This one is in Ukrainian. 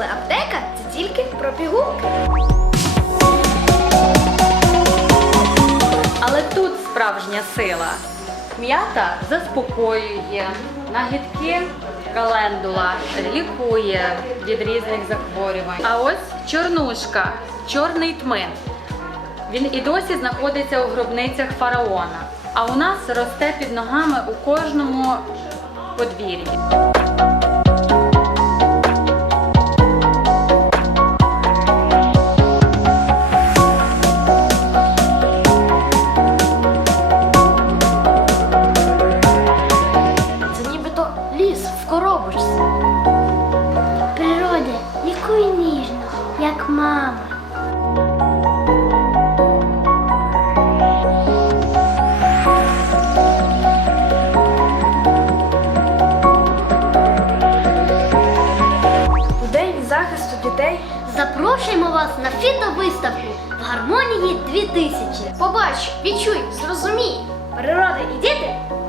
думали, аптека це тільки про пігулки. Але тут справжня сила. М'ята заспокоює, нагідки календула лікує від різних захворювань. А ось чорнушка, чорний тмин. Він і досі знаходиться у гробницях фараона. А у нас росте під ногами у кожному подвір'ї. В. Природа, лікуй ніжно, як мама. У день захисту дітей Запрошуємо вас на фітовиставку в гармонії 2000. побач, відчуй, зрозумій. Природа і діти.